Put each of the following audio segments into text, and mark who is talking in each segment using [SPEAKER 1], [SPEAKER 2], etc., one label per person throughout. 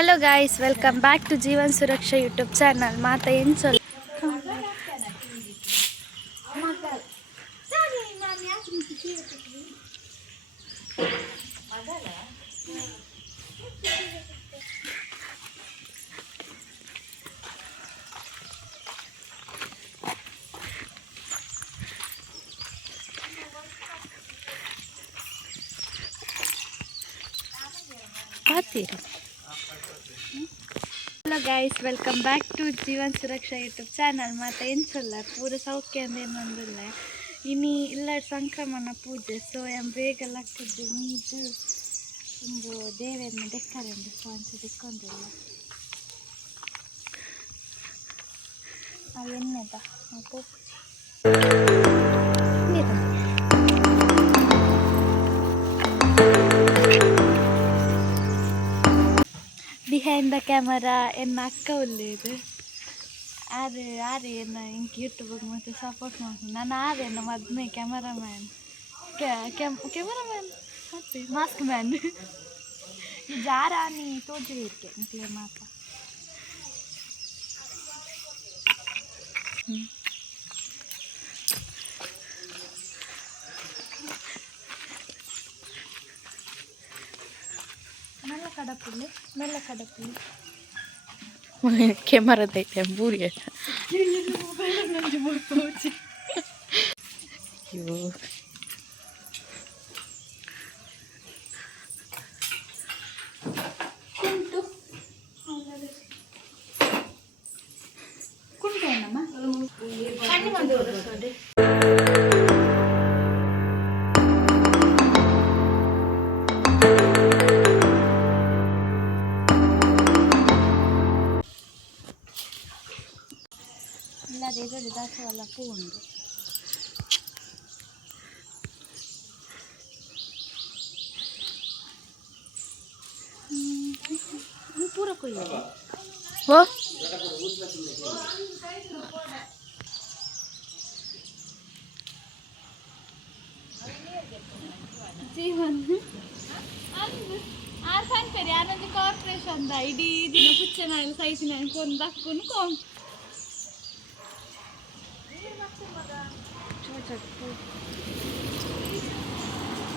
[SPEAKER 1] Hello guys welcome back to Jeevan Suraksha YouTube channel मत पाती hello guys welcome back to Jeevan Suraksha YouTube channel ಮತ್ತೆ ಎನ್ಸಲ್ಲ ಪೂರ ಸೌಖ್ಯ ಅಂತ ಏನೊಂದಿಲ್ಲ ಇನಿ ಇಲ್ಲ ಸಂಕ್ರಮಣ ಪೂಜೆ ಸೊ ಎಂ ಬೇಗ ಲಕ್ಕಿದ್ದು ನೀದು ಒಂದು ದೇವಿಯನ್ನು ಡೆಕ್ಕರಂಡು ಸೊ ಅಂತ ಡೆಕ್ಕೊಂಡಿಲ್ಲ. ಅದು ಎಣ್ಣೆದ, ಮತ್ತೆ? ಬಿಹೈಂಡ್ ದ ಕ್ಯಾಮರಾ, ಎನ್ನ ಅಕ್ಕ ಒಳ್ಳೆಯದು ಆರೆ ಆರೆ ಎನ್ನ ಇಂಕ್ ಯೂಟ್ಯೂಬ್ ಮತ್ತೆ ಸಪೋರ್ಟ್ ಮಾಡ್ತೀನಿ ನಾನು ಆರೆ ಎನ್ನ ಮದ್ಮೆ ಕ್ಯಾಮರಾಮ್ಯಾನ್ ಕ್ಯಾಮರಾಮ್ಯಾನ್ ಮತ್ತೆ ಮಾಸ್ಕ್ ಮ್ಯಾನ್ ಈ ಜಾರ ನೀ ತೋಜಬೇಕು ಇಂಕ್ಲೆ ಮಾತ ಹ್ಮ್. കടപ്പുണ്ട് നല്ല കടപ്പുണ്ട് ക്യാമറ
[SPEAKER 2] പൂരിയ. കണ്ണു കണ്ടു
[SPEAKER 1] ಕುಂಟು ಕುಂಟು ಏನಮ್ಮ ಕಣ್ಣಿ ಬಂದು ತೋರಿಸೋದೆ ಇಲ್ಲದೆ ಇದರಲ್ಲಿ ದಾಸವಾಳ ಪೂ ಉಂಟು ಹ್ಮ್. ಪೂರ ಕೊಯ್ಯೋದು
[SPEAKER 2] ಓ
[SPEAKER 1] ಜೀವನ್ ಆರು ಕಾಣ್ತಾರೆ ಆನಂದ್ ಕಾರ್ಪೊರೇಷನ್ ಇಡೀ ದಿನ ಪುಚ್ಚನ ಸೈತಿನ ಕೊಂಡು ದಕ್ಕುನು ಕೊಂಡು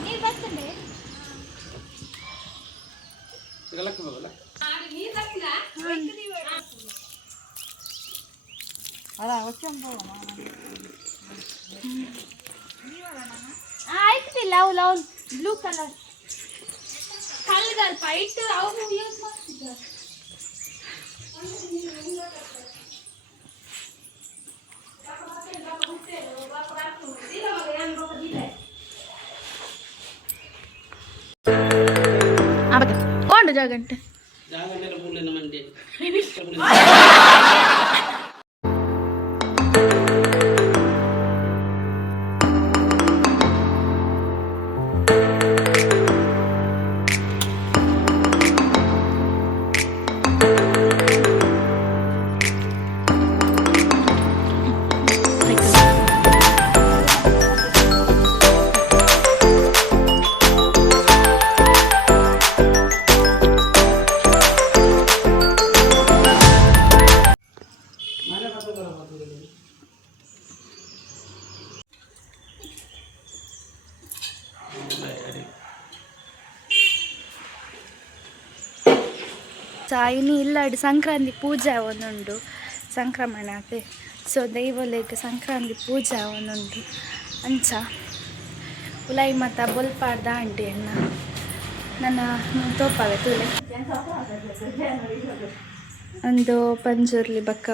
[SPEAKER 1] ನೀರು ಬರ್ತದೆ ಆಯ್ತಿಲ್ಲ ಅವ್ಲು ಅವ್ಲು ಬ್ಲೂ ಕಲರ್ ಕಲ್ಗಲ್ ಪೈಟ್ ಅವ್ರು ಯೂಸ್
[SPEAKER 2] జాగంటే జాగంటే
[SPEAKER 1] ಸಾಯಿನಿ ಇಲ್ಲಾಡಿ ಸಂಕ್ರಾಂತಿ ಪೂಜಾ ಒಂದುಂಡು ಸಂಕ್ರಮಣ ಸೊ ದೈವಲೆಗ್ ಸಂಕ್ರಾಂತಿ ಪೂಜಾ ಒಂದುಂಡು ಅಂಚ. ಉಲೈ ಮತ ಬೊಲ್ಪಾಡ್ದ ಆಂಟಿಯನ್ನ. ನನ್ನ ತೋಪವೆ ತುಲೆ. ಒಂದು ಪಂಜುರ್ಲಿ ಬಕ್ಕ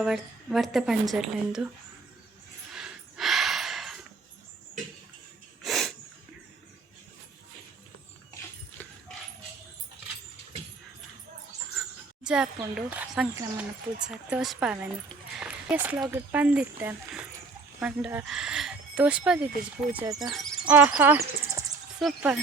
[SPEAKER 1] ವರ್ತೆ ಪಂಜುರ್ಲಿಂದು ಪೂಜೆ ಹಾಕ್ಕೊಂಡು ಸಂಕ್ರಮಣ ಪೂಜೆ ತೋಷ್ಪಾವೆನಿಗೆ ಎಸ್ ಲಾಗ ಬಂದಿತ್ತೆ ಮಂಡ ತೋಷ್ಪಾದಿದ್ದೆ ಪೂಜೆದ ಆಹಾ ಸೂಪರ್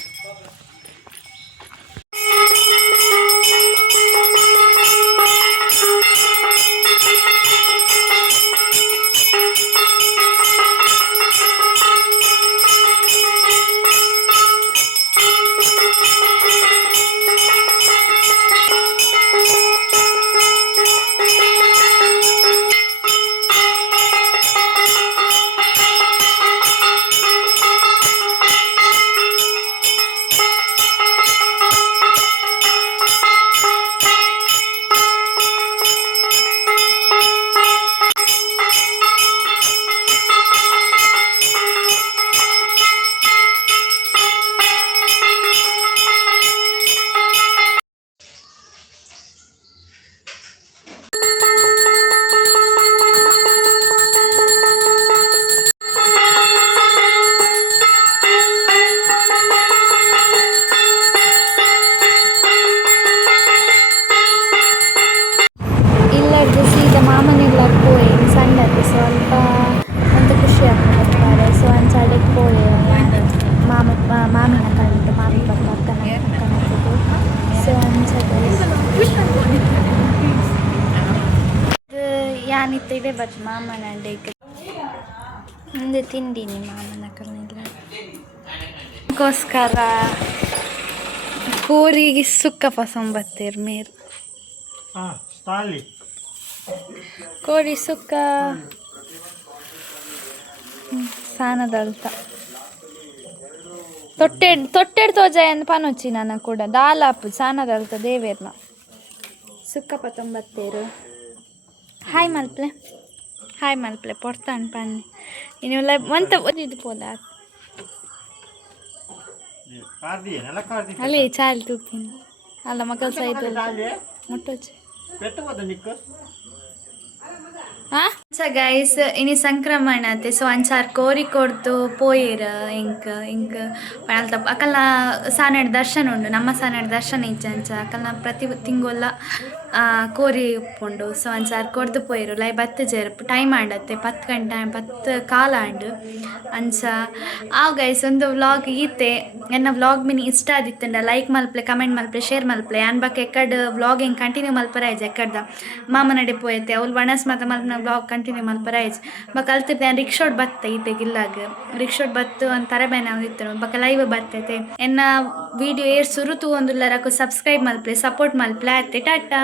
[SPEAKER 1] ನಾನಿತ್ತ ಬಟ್ ಮಾಮನ ಅಂಡೆಗೆ ಮುಂದೆ ತಿಂಡಿನಿ ಮಾಮನ ಕಲ್ಲಿಲ್ಲ ಗೋಸ್ಕರ ಕೋರಿಗೆ ಸುಕ್ಕ ಪಸಂಬತ್ತೀರ್ ಮೇರು. ಕೋರಿ ಸುಕ್ಕ. ಸಾನದಲ್ತ ತೊಟ್ಟೆಡ್ ತೊಟ್ಟೆಡ್ ತೋಜಾಯ ಅಂತ ಪನೊಚ್ಚಿ ನಾನು ಕೂಡ. ದಾಲಾಪು ಸಾನದಲ್ತ ದೇವೇರ್ನ. ಸುಕ್ಕ ಪತ್ತೊಂಬತ್ತೇರು ಹಾಯ್ ಮಲ್ಪ್ಲೆ ಹಾಯ್ ಮಲ್ಪ್ಲೆ ಪೊಡ್ತಾನ್ ಪನ್ನಿ ಇನ್ನು ಲೈ ಮಂತ ಇದು ಪೋದ
[SPEAKER 3] ಕಾರ್ದಿ ನೆಲ ಕಾರ್ದಿ
[SPEAKER 1] ಅಲ್ಲಿ ಚಾಲ್ ತೂಪಿನ ಅಲ್ಲ ಮಕ್ಕಳ ಸೈಡ್ ಮುಟ್ಟೋಚಿ
[SPEAKER 3] ಪೆಟ್ಟು ನಿಕ್ಕ
[SPEAKER 1] So guys ಇನಿ ಸಂಕ್ರಮಣ ಆತೆ ಸೊ ಅಂಚಾರ್ ಕೋರಿ ಕೊಡ್ತು ಪೋಯಿರ ಇಂಕ್ ಇಂಕ್ ಪಣಲ್ತ ಅಕಲ್ನ ಸಾನಡ್ ದರ್ಶನ ಉಂಡು ನಮ್ಮ ಸಾನಡ್ ದರ್ಶನ ಇಚ್ಚ ಅಂಚ ಅಕಲ್ನ ಪ್ರತಿ ತಿಂಗೊಲ್ಲ ಕೋರಿ ಉಪ್ಪುಂಡು ಸೊ ಅಂಚಾರ್ ಕೊಡ್ದು ಪೋಯಿರು ಲೈ ಬತ್ತು ಜೇರು ಟೈಮ್ ಆಂಡತ್ತೆ ಪತ್ತು ಗಂಟೆ ಪತ್ತು ಕಾಲ ಆಂಡು ಅಂಚ ಆ ಗೈಸ್ ಒಂದು ವ್ಲಾಗ್ ಈತೆ ಎನ್ನ ವ್ಲಾಗ್ ಮಿನಿ ಇಷ್ಟ ಆದಿತ್ತಂಡ ಲೈಕ್ ಮಲ್ಪ್ಲೆ ಕಮೆಂಟ್ ಮಲ್ಪ್ಲೆ ಶೇರ್ ಮಲ್ಪ್ಲೆ ಬಕ್ ಎಕ್ಕಡ್ ವ್ಲಾಗ್ ಹಿಂಗೆ ಕಂಟಿನ್ಯೂ ಮಲ್ಪರ ಆಯ್ತು ಎಕ್ಕಡ್ದ ಮಾಮನಡೆ ಪೋಯತೆ ಅವ್ಲು ವಣಸ್ ಮಾತ ಮಲ್ಪನ ವ್ಲಾಗ್ ಕಂಟಿನ್ಯೂ ಮಲ್ಪರ ಆಯ್ತು. ಬಕ್ಕ ಅಲ್ತಿದ್ದೆ ರಿಕ್ಷೋಡ್ ಬತ್ತ ಈತೆ ಗಿಲ್ಲಾಗ ರಿಕ್ಷೋಡ್ ಬತ್ತು ಒಂದು ತರಬೇನೆ ಇತ್ತು ಬಕ್ ಲೈವ್ ಬರ್ತೈತೆ. ಎನ್ನ ವಿಡಿಯೋ ಏರ್ ಸುರುತು ಒಂದುಲ್ಲರಕು ಸಬ್ಸ್ಕ್ರೈಬ್ ಮಲ್ಪ್ಲೆ ಸಪೋರ್ಟ್ ಮಲ್ಪ್ಲೆ ಆಯ್ತೆ, ಟಾಟಾ.